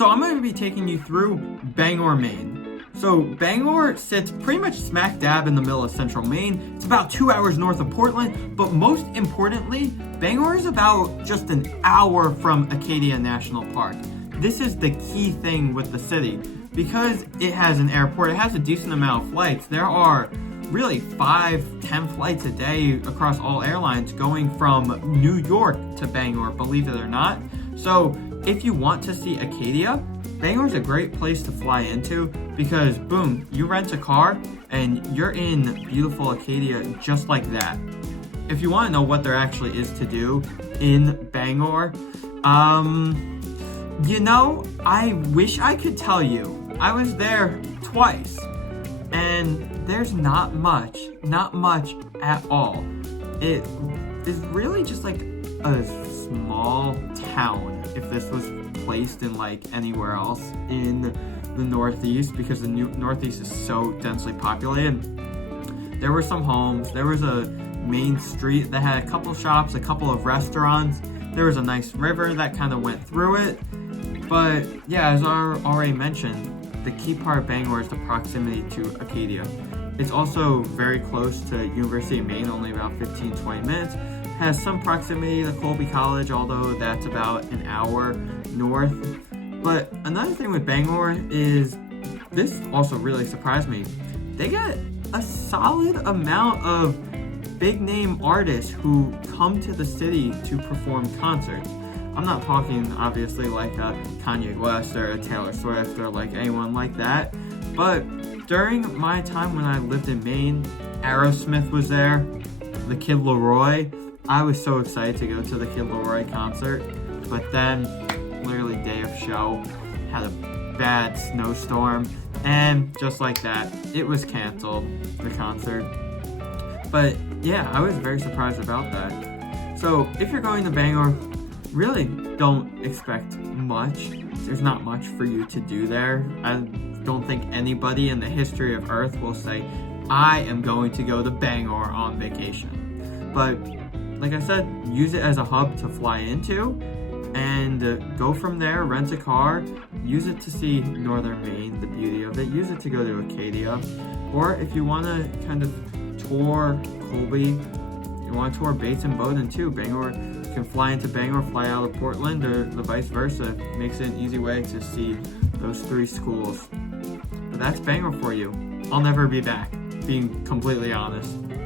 So I'm going to be taking you through Bangor, Maine. So Bangor sits pretty much smack dab in the middle of central Maine. It's about 2 hours north of Portland, but most importantly, Bangor is about just an hour from Acadia National Park. This is the key thing with the city. Because it has an airport, it has a decent amount of flights. There are really 5-10 flights a day across all airlines going from New York to Bangor, believe it or not. So if you want to see Acadia, Bangor's a great place to fly into because boom, you rent a car and you're in beautiful Acadia just like that. If you want to know what there actually is to do in Bangor, I wish I could tell you. I was there twice and there's not much at all. It is really just like a small town if this was placed in like anywhere else in the Northeast, because the Northeast is so densely populated. There were some homes, there was a main street that had a couple shops, a couple of restaurants, there was a nice river that kind of went through it. But yeah, as I already mentioned, the key part of Bangor is the proximity to Acadia. It's also very close to University of Maine, only about 15-20 minutes. Has some proximity to Colby College, although that's about an hour north. But another thing with Bangor is, this also really surprised me, they get a solid amount of big name artists who come to the city to perform concerts. I'm not talking obviously like a Kanye West or a Taylor Swift or like anyone like that, but during my time when I lived in Maine, Aerosmith was there, the Kid Laroi. I was so excited to go to the Kid Laroi concert, but then literally day of show had a bad snowstorm, and just like that, it was canceled, the concert. But yeah, I was very surprised about that. So if you're going to Bangor, really don't expect much. There's not much for you to do there. I don't think anybody in the history of Earth will say, I am going to go to Bangor on vacation. But like I said, use it as a hub to fly into and go from there, rent a car, use it to see northern Maine, the beauty of it, use it to go to Acadia. Or if you want to kind of tour Colby, you want to tour Bates and Bowdoin too, Bangor, you can fly into Bangor, fly out of Portland, or the vice versa. Makes it an easy way to see those 3 schools. But that's Bangor for you. I'll never be back, being completely honest.